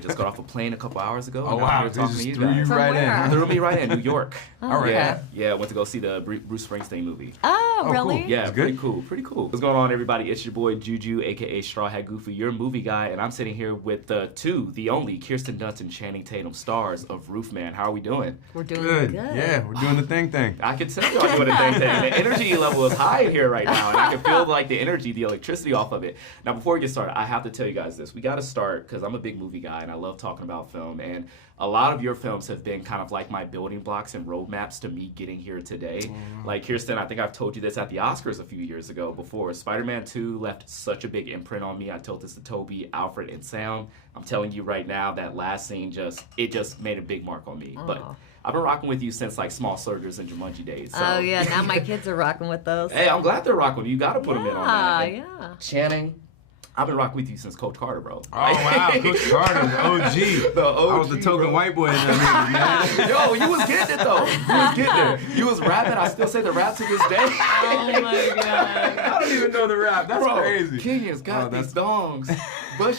Just got off a plane a couple hours ago. Oh, wow. They just threw you right in. Threw me right in, New York. All right. Yeah, went to go see the Bruce Springsteen movie. Oh, really? Cool. Yeah, It's pretty good. cool, pretty cool. What's going on, everybody? It's your boy Juju, aka Straw Hat Goofy, your movie guy, and I'm sitting here with the only Kirsten Dunst and Channing Tatum, stars of Roofman. How are we doing? We're doing Good. good. Yeah, we're doing the thing. I can tell y'all doing the thing. The energy level is high in here right now, and I can feel like the energy, the electricity off of it. Now, before we get started, I have to tell you guys this. We got to start because I'm a big movie guy and I love talking about film, and a lot of your films have been kind of like my building blocks and roadmaps to me getting here today. Like Kirsten, I think I've told you this at the Oscars a few years ago before. Spider-Man 2 left such a big imprint on me. I told this to Toby, Alfred, and Sam. I'm telling you right now, that last scene just made a big mark on me. But I've been rocking with you since like Small Soldiers and Jumanji days. So. Oh, yeah. Now my kids are rocking with those. Hey, I'm glad they're rocking with you. You got to put them in on that. Yeah. Channing, I've been rocking with you since Coach Carter, bro. Oh, wow. Coach Carter, the OG. The OG, I was the token bro. white boy in that movie, man. Yo, you was getting it, though. You was getting there. You was rapping. I still say the rap to this day. Oh, my God. I don't even know the rap. That's Bro, crazy. Kenya's got these thongs, but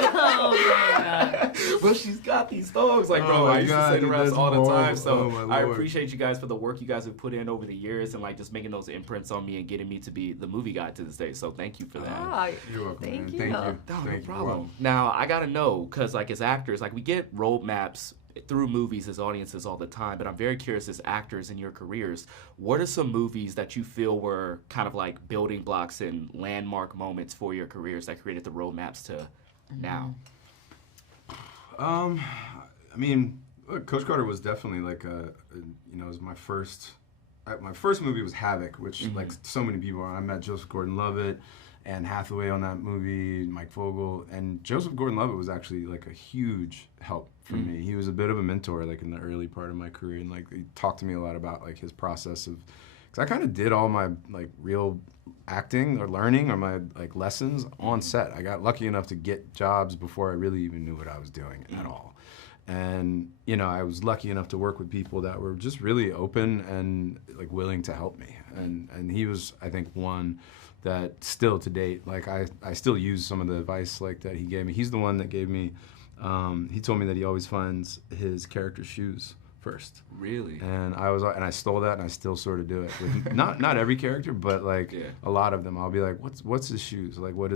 Oh, my God. but she's got these thongs. Like, bro, Oh, my I used to God, say the dude, raps that's all the time. horrible. So Oh, my I Lord. appreciate you guys for the work you guys have put in over the years and like just making those imprints on me and getting me to be the movie guy to this day. So thank you for that. Oh, You're welcome, Thank man. you. Thank you. No, Thank no you. problem. Now, I gotta know, because like as actors, like we get roadmaps through movies as audiences all the time, but I'm very curious as actors in your careers, what are some movies that you feel were kind of like building blocks and landmark moments for your careers that created the roadmaps to now? I mean, look, Coach Carter was definitely like it was my first movie was Havoc, which like so many people, I met Joseph Gordon-Levitt, Anne Hathaway on that movie, Mike Vogel, and Joseph Gordon-Levitt was actually like a huge help for me. He was a bit of a mentor like in the early part of my career, and like he talked to me a lot about like his process of, because I kind of did all my like real acting or learning or my like lessons on set. I got lucky enough to get jobs before I really even knew what I was doing at all. And, you know, I was lucky enough to work with people that were just really open and like willing to help me. And he was, I think, one that still to date, like I still use some of the advice like that he gave me. He's the one that gave me, he told me that he always finds his character's shoes first. Really? And I stole that, and I still sort of do it. With not every character, but like a lot of them. I'll be like, what's his shoes? Like, what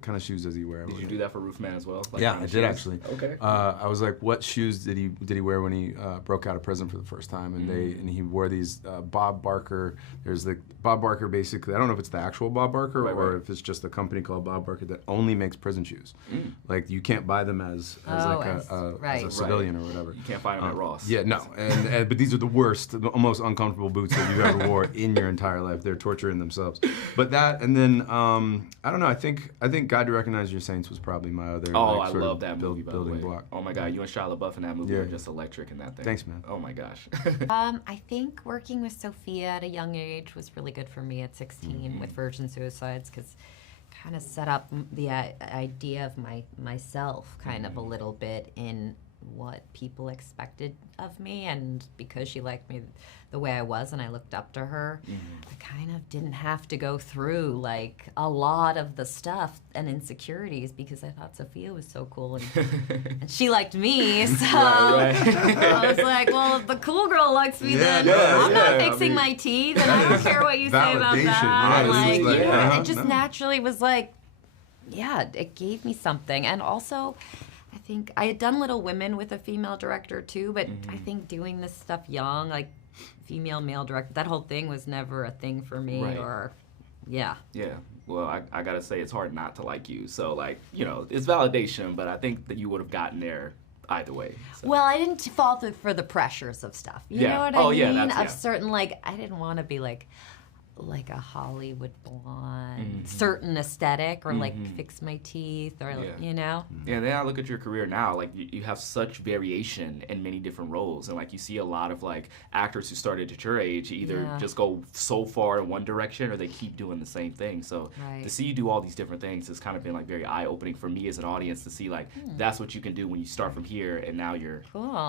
kind of shoes does he wear? Did you do that for Roofman as well? Like Yeah, I did actually. Okay. I was like, what shoes did he wear when he broke out of prison for the first time? And he wore these Bob Barker. There's the Bob Barker, basically. I don't know if it's the actual Bob Barker or if it's just a company called Bob Barker that only makes prison shoes. Like you can't buy them as a civilian or whatever. You can't find them at Ross. Yeah, no, but these are the worst, the most uncomfortable boots that you've ever wore in your entire life. They're torturing themselves. But that, and then I don't know. I think God to Recognize Your Saints was probably my other. Oh, like, I sort love of that movie, by the building way. block. Oh my God, you and Shia LaBeouf in that movie are just electric in that thing. Thanks, man. Oh my gosh. I think working with Sophia at a young age was really good for me at 16 with Virgin Suicides, because kind of set up the idea of myself kind of a little bit in what people expected of me, and because she liked me the way I was and I looked up to her, I kind of didn't have to go through like a lot of the stuff and insecurities because I thought Sophia was so cool and she liked me, so I was like, well, if the cool girl likes me, then I'm not fixing my teeth, and I don't care what you say about that. Right? Like, it just naturally was like, yeah, it gave me something. And also, I think I had done Little Women with a female director too, but I think doing this stuff young, like female, male director, that whole thing was never a thing for me. Yeah. Well, I gotta say, it's hard not to like you. So, like, you know, it's validation, but I think that you would have gotten there either way. So. Well, I didn't fall for the pressures of stuff. You know what I mean? Yeah, of certain, like, I didn't want to be like a Hollywood blonde, certain aesthetic, or like fix my teeth, or you know. Yeah, then I look at your career now, like you have such variation in many different roles, and like you see a lot of like actors who started at your age either just go so far in one direction or they keep doing the same thing. So to see you do all these different things has kind of been like very eye-opening for me as an audience to see like that's what you can do when you start from here and now you're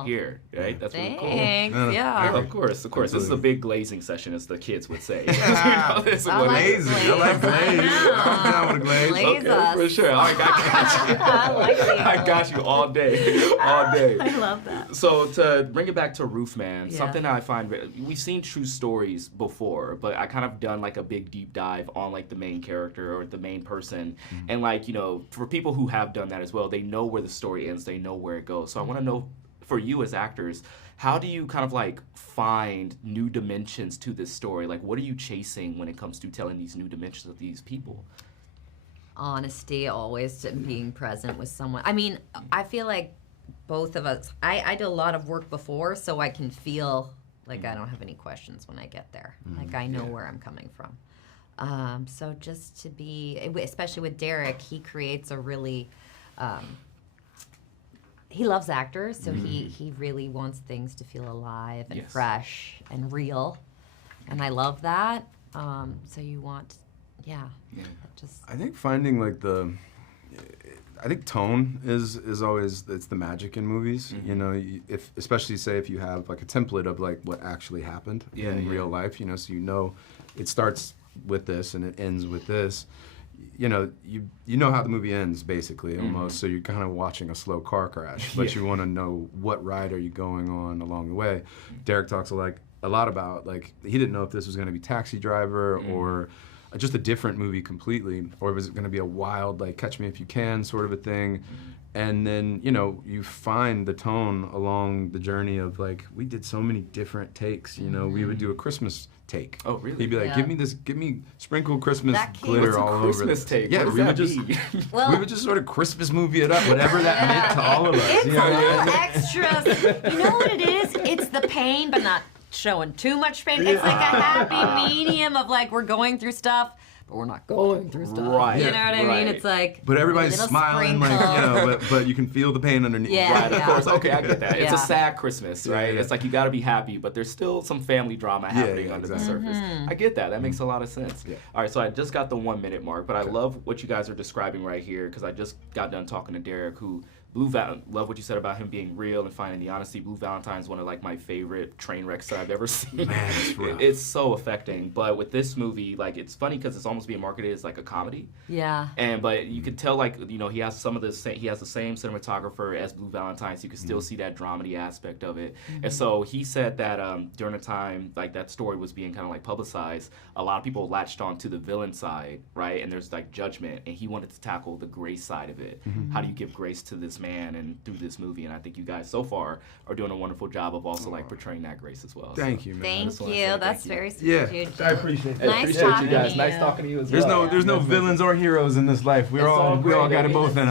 here, right? That's really cool. Thanks. Yeah. Of course. This is a big glazing session, as the kids would say. You know this I one. like Amazing. I like glaze. I'm down with a glaze. Glaze Okay, us. for sure. All right, I got you. I like the I got you all day, all day. I love that. So to bring it back to Roofman, Yeah. something that I find we've seen true stories before, but I kind of done like a big deep dive on like the main character or the main person, and like for people who have done that as well, they know where the story ends, they know where it goes. So I want to know, for you as actors, how do you kind of like find new dimensions to this story? Like, what are you chasing when it comes to telling these new dimensions of these people? Honesty, always being present with someone. I mean, I feel like both of us, I did a lot of work before, so I can feel like I don't have any questions when I get there. Like, I know where I'm coming from. So just to be, especially with Derek, he creates a really, he loves actors, so he really wants things to feel alive and fresh and real. And I love that. So you want, just. I think finding like I think tone is always, it's the magic in movies. You know, if especially say if you have like a template of like what actually happened in real life. So it starts with this and it ends with this. You know how the movie ends basically almost. So you're kind of watching a slow car crash, but you want to know what ride are you going on along the way. Derek talks a lot about like he didn't know if this was going to be Taxi Driver or just a different movie completely, or was it going to be a wild like Catch Me If You Can sort of a thing. And then you find the tone along the journey of like we did so many different takes. We would do a Christmas take. Oh, really? He'd be like, give me sprinkled Christmas What's glitter a all over. Christmas take? Yeah, What we does would that just mean? we would just sort of Christmas movie it up, whatever that meant to all of us. It's a little extra. You know what it is? It's the pain, but not showing too much pain. It's like a happy medium of like we're going through stuff, but we're not going through stuff. Right. You know what I mean? It's like. But everybody's little smiling, sprinkle. like but you can feel the pain underneath. Yeah. Right, of course. Okay, I get that. It's a Yeah. sad Christmas, right? Yeah. It's like you got to be happy, but there's still some family drama happening yeah, under exactly. the surface. I get that. That makes a lot of sense. Yeah. All right, so I just got the 1 minute mark, but I love what you guys are describing right here because I just got done talking to Derek, who love what you said about him being real and finding the honesty. Blue Valentine's one of like my favorite train wrecks that I've ever seen. Man, it's rough. It's so affecting. But with this movie, like it's funny because it's almost being marketed as like a comedy. Yeah. But you could tell like he has some of the same, he has the same cinematographer as Blue Valentine's. You can still see that dramedy aspect of it. And so he said that during the time like that story was being kind of like publicized, a lot of people latched on to the villain side, right? And there's like judgment, and he wanted to tackle the grace side of it. How do you give grace to this man and through this movie? And I think you guys so far are doing a wonderful job of also like portraying that grace as well. Thank you, man. Thank just wanna you. say That's thank you. very sweet. Yeah, of you. I appreciate that. Nice Appreciate talking you guys. to Nice you. talking to you as There's well. no villains or heroes in this life. We all great. got it both in us.